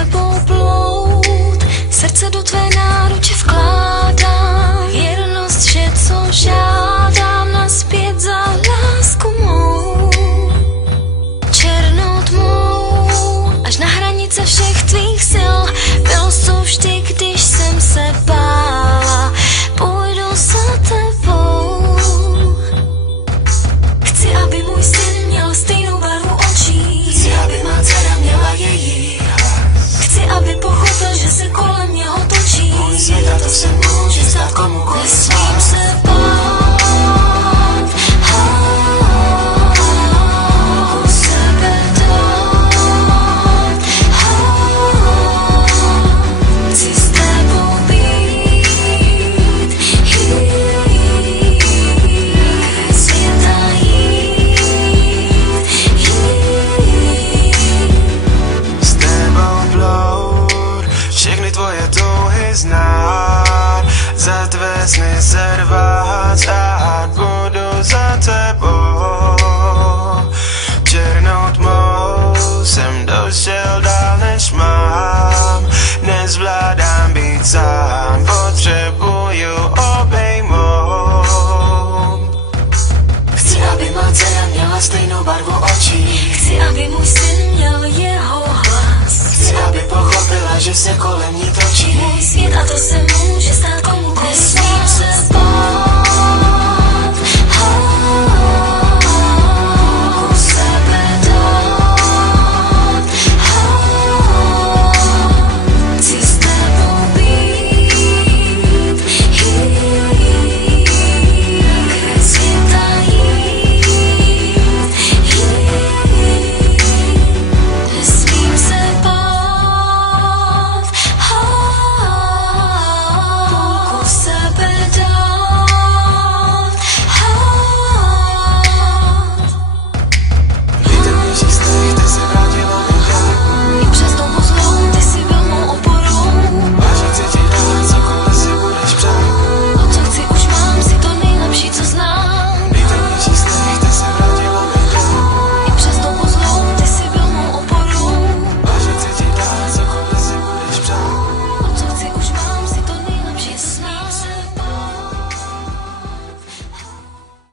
tebou plout, srdce do tvé náruče vkládám, věrnost vše, co žádám, nazpět za lásku mou. Černou tmou, až na hranice všech tvých sil, byl jsi vždy, když jsem se bála, půjdu za tebou. Chci, aby můj syn měl stejnou barvu očí, chci, aby má dcera měla její hlas, chci, aby pochopil, že se kolem něho točí. můj svět a to se může stát komukoliv. Nesmím se bát, sebe dát, chci s tebou být, světa jít, S tebou plout, všechny tvoje touhy znát, za tvé sny se rvát, stát budu za tebou. Černou tmou jsem došel dál, než mám, nezvládám být sám, potřebuju obejmout. Chci, aby má dcera měla stejnou barvu očí, chci, aby můj syn měl jeho hlas, chci, aby pochopila, že se kolem ní točí. můj svět a to se může stát